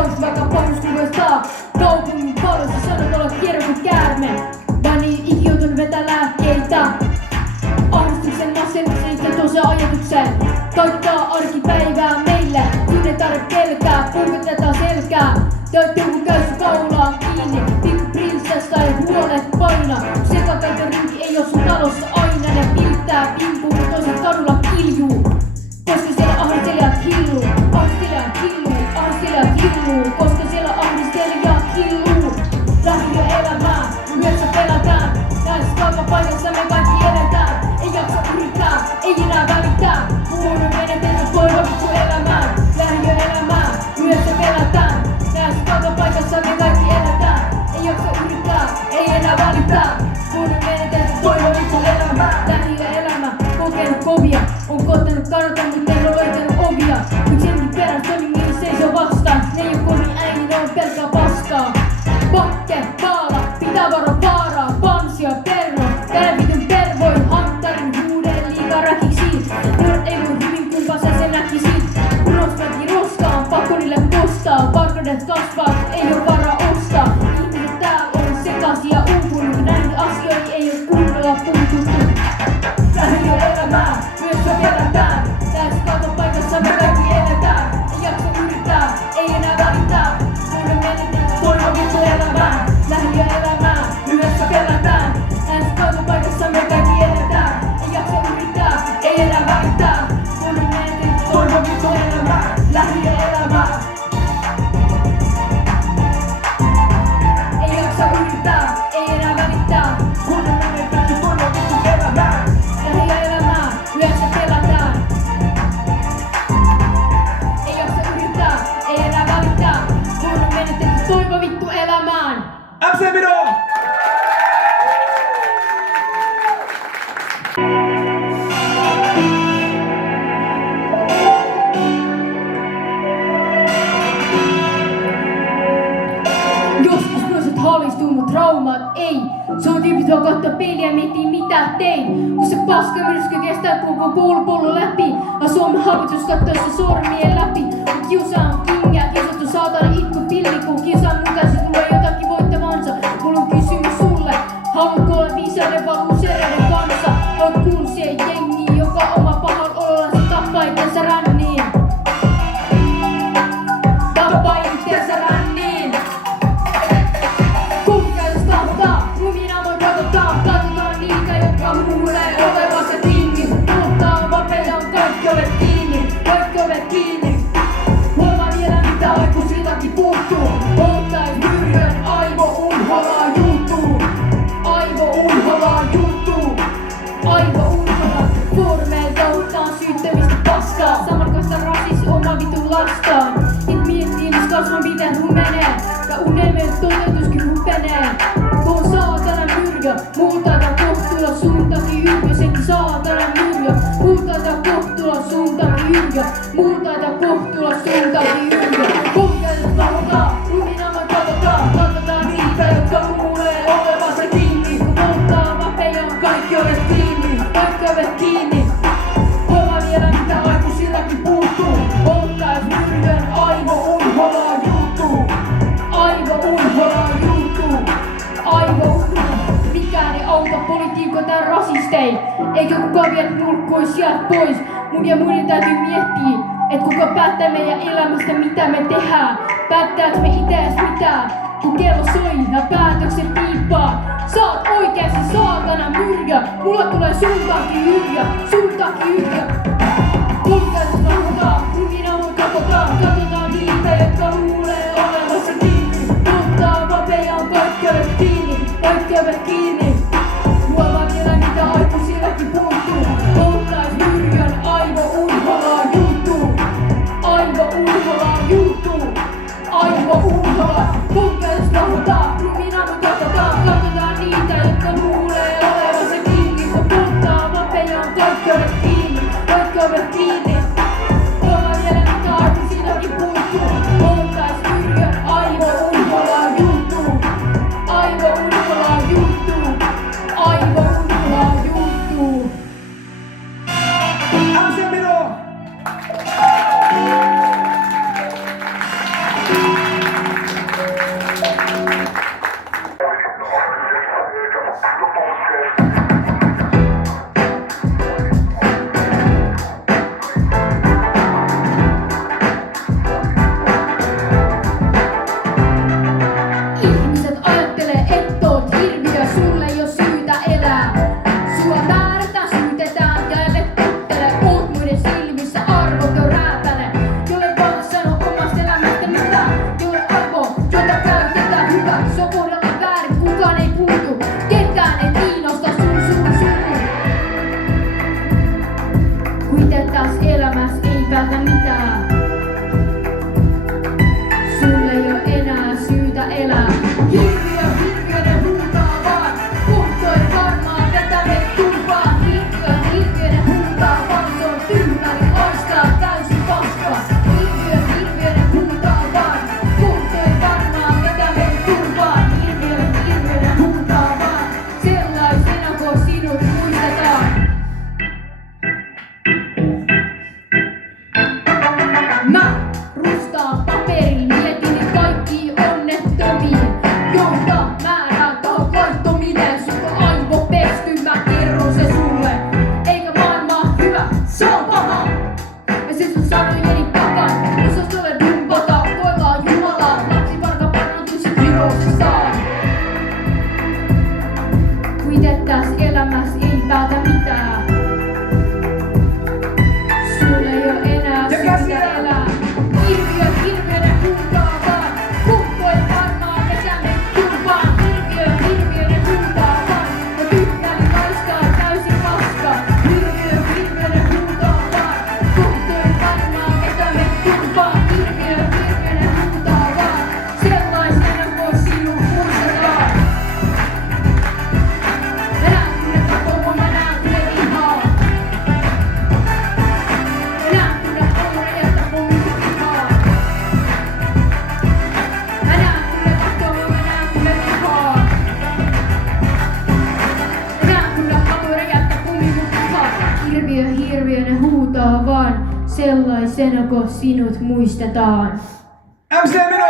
pois, vaikka pohjuskuvioista. Kaupungin palossa sanot olla kierro kuin käärme. Vai niin ikiutun vetää lääkkeitä. Ahdistuksen, masennuksen ja tuossa ajatuksen. Kaikkaa arkipäivää meille, tunne tarvitse pelkää, puhutetaan selkää. Toitte kun käysy kaulaan kiinni, pikku prinsessa ja huolet paina. Sekakaita rynki ei oo sun talossa aina, ne pilittää pimpuu, kun toiset kadulla kiljuu. Koska siellä ahdistelijat hilluu, ahdistelijat hilluu, ahdistelijat hilluu. Koska siellä ahdistelijat hilluu. Lähiöelämää, yhdessä pelätään. Näissä kauppapaikassa me kaikki edetään. Ei jaksa yrittää, ei enää välittää. Muodon menetetty toivo vittu elämään. Lähiöelämää, yhdessä pelätään. Näissä kauppapaikassa me kaikki edetään. Ei jaksa yrittää, ei enää välittää. Muodon menetetty toivo vittu elämään. Lähiöelämä, kokenut kovia. On koottanut kadota, mutta en oo löytänyt ovia. Mut senkin perän toimin niin seisoo vastaan. Ne ei oo kovin äini, ne on pelkkää paskaa. Pakke, paala, pitää varo vaaraa. Pansio, perro, tää vitun pervoin. Hanttarin huuden liikaa räkiksi. Nuoret ei voi hyvin, kumpa sä sen näkisit. Rosväki roskaa, pakko niille postaa. Varkaudet kasvaa, ei oo varaa ostaa. Ihmiset täällä on sekasia uupunut. Näihin asioihin ei oo kunnolla puututtu. Lähiöelämää, yhdessä kerätään. Näissä kauppapaikassa me kaikki edetään. Ei jaksa yrittää, ei enää välittää. Muodon menetetty toivo vittu elämään. Lähiöelämää, yhdessä kerätään. Näissä kauppapaikassa me kaikki edetään. Ei jaksa yrittää, ei enää välittää. Muodon menetetty toivo vittu elämään. Lähiöelämää. Ei jaksa yrittää, ei enää välittää. Muodon menetetty toivo vittu elämään. Lähiöelämää, yhdessä pelätään. Ei jaksa yrittää, ei enää välittää. Muodon menetetty toivo vittu elämään. MC Miro! Joskus myös hallistuu, mut traumat ei. Se on tyypit vaan katsoa peiliä ja miettii mitä tein. Kun se paskamyrsky kestää koko koulupolun läpi. Ja Suomen hallitus kattoo se sormien läpi. Mut kiusa on kinga, kiusattu saatana itku pilli. Kun kiusan mukaan se tulee jotakin voittavansa. Mulla on kysymys sulle. Haluatko olla viisaiden vai usereiden kanssa? Haluat kuulua siihen jengiin, joka oma pahan olollansa tappaa itsensä ränniin. Tappaa itsensä ränniin. Kuukaus kahtaa, luminamon katsotaan. Katsotaan niitä, jotka luulee olevansa kiinni. Polttaa vapeaan, kaikki ovet kiinni. Kaikki ovet kiinni. Huomaa vielä mitä aikuisiltakin puuttuu. Polttais myrjön aivo unholaa juttuu. Aivo unholaa juttuu. Aivo unholaa. Formeilta ottaa syyttämistä paskaa. Samankaista rasismi oma vitun lastaan. Et miettii mis kasvan miten menee. Ja unelmien toteutuskin hupenee. Tuo saatana myrjö. Muutaita kohtuulla sun takia yrjö. Senkin saatana myrjö. Muutaita kohtuulla sun takia yrjö. Muutaita kohtuulla sun takia yrjö. Kokeilta katsotaan, luminamon katsotaan. Katsotaan niitä, jotka luulee olevansa kiinni. Kun polttaa vapeaan, kaikki ovet kiinni. Kaikki ovet kiinni. Huomaa vielä mitä aikuisillakin puuttuu. Polttais myrjön aivo unholaa juttuu. Aivo unholaa juttuu. Aivo unholaa. Mikään ei auta politiikko tää rasistein. Eikä kukaan vie nurkkuis sieltä pois. Mun ja muiden täytyy miettiä, et kuka päättää meidän elämästä mitä me tehdään. Päättääks me ite edes mitään? Kun kello soi ja päätöksen piippaa. Sä oot oikeesti saatana myrjö. Mulla tulee sun takia yrjö. Sun takia yrjö. Kuukaus katsotaan, luminamon katsotaan. Katsotaan niitä, jotka luulee olevansa kiinni. Polttaa vapeaan, kaikki ovet kiinni. Kaikki ovet kiinni. Huomaa vielä mitä aikuisillakin puuttuu. Polttais myrjön aivo unholaa juttuu. Aivo unholaa juttuu. Aivo unholaa. Kuukaus katsotaan, luminamon katsotaan. Katsotaan niitä, jotka luulee olevansa kiinni. Kun polttaa vapeaan, kaikki ovet kiinni. Kaikki ovet kiinni. Huomaa vielä mitä aikuisillakin puuttuu. Polttais myrjön aivo unholaa juttuu. Aivo unholaa juttuu. Aivo unholaa juttuu. MC Miro! lapsenako sinut muistetaan. MC Meno!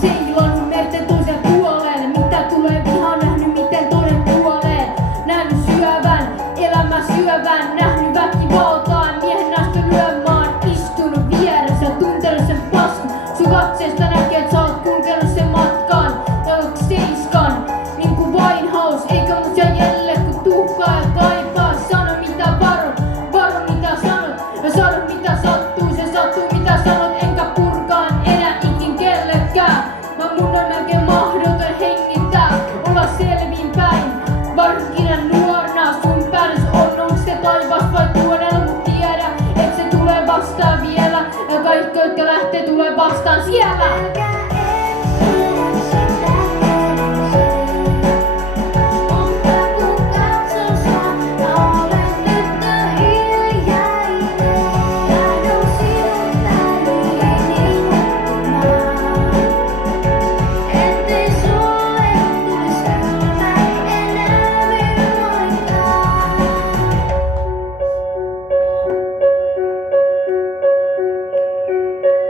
Seilannut merten toisen puoleen. Mitä tulee vihaan, nähnyt miten toinen kuolee. Nähnyt syövän, elämä syövän. Nähnyt väkivaltaa, miehen naista lyömään. Istunut vieressä, tuntenut sen paskun. Sun katseesta näkee, et sä oot kulkenut sen matkaan. Otat seiskan, niinku Winehouse. Eikä mut jää jäljelle kun tuhkaa ja kaipaa. Sano mitä varo mitä sanot. Ja sano mitä sattuu, se sattuu mitä sanot. Enkä purkaan enää ikin kellekään. Mun on melkein mahdoton hengittää, olla selvinpäin. Varsinkin nuorna sun päällä on se taivas vai tuonella, mut tiedä, et se tulee vastaan vielä. Ja kaikki, jotka lähtee, tulee vastaan siellä.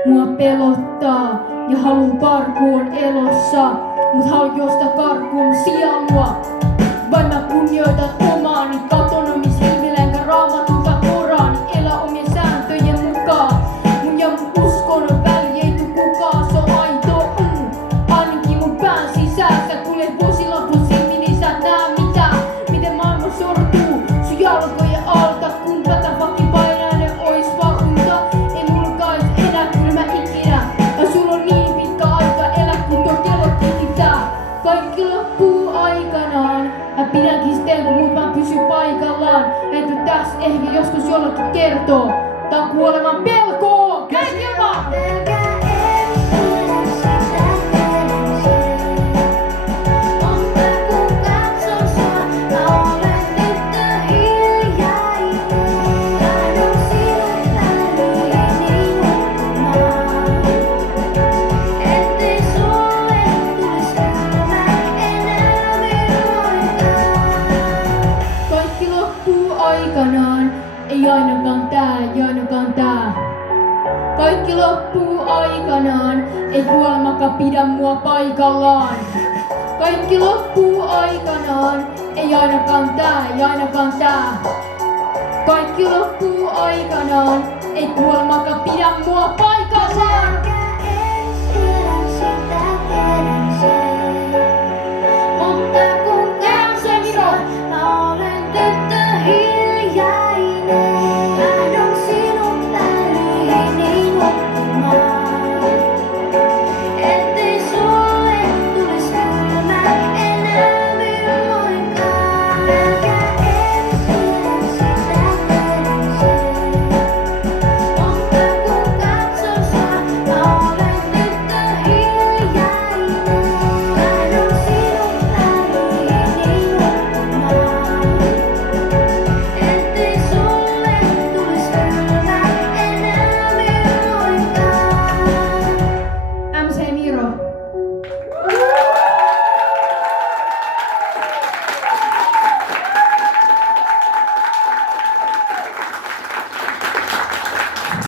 Mua pelottaa ja halun karkuun elossa, mut haluan juosta karkuun sielua. Vain mä kunnioitan omaani, katon omis ilmille enkä raamatulta Korani. Elä omien sääntöjen mukaan, mun ja mun uskon on väli, ei tuu kukaan, se on aito. Ainakin mun pään sisässä, kuljet vuosilla niin sä et nää miten maailma sortuu sun jalkojen alta. Kun tätä vakkipainainen ois vaan unta, ei mulla enää kylmä ikinä. Ja sulla on niin pitkä aika elä, kun tuo kello tikittää. Kaikki loppuu aikanaan. Mä pidänkin sitten, kun mut vaan pysyy paikallaan. Että tässä ehkä joskus jollekin kertoo. Tää on kuoleman pelkoa. Käsikilma! Aikanaan, ei ainakaan tää. Kaikki loppuu aikanaan, ei kuolemakaan pidä mua paikallaan. Kaikki loppuu aikanaan, ei ainakaan tää. Kaikki loppuu aikanaan, ei kuolemakaan pidä mua paikallaan.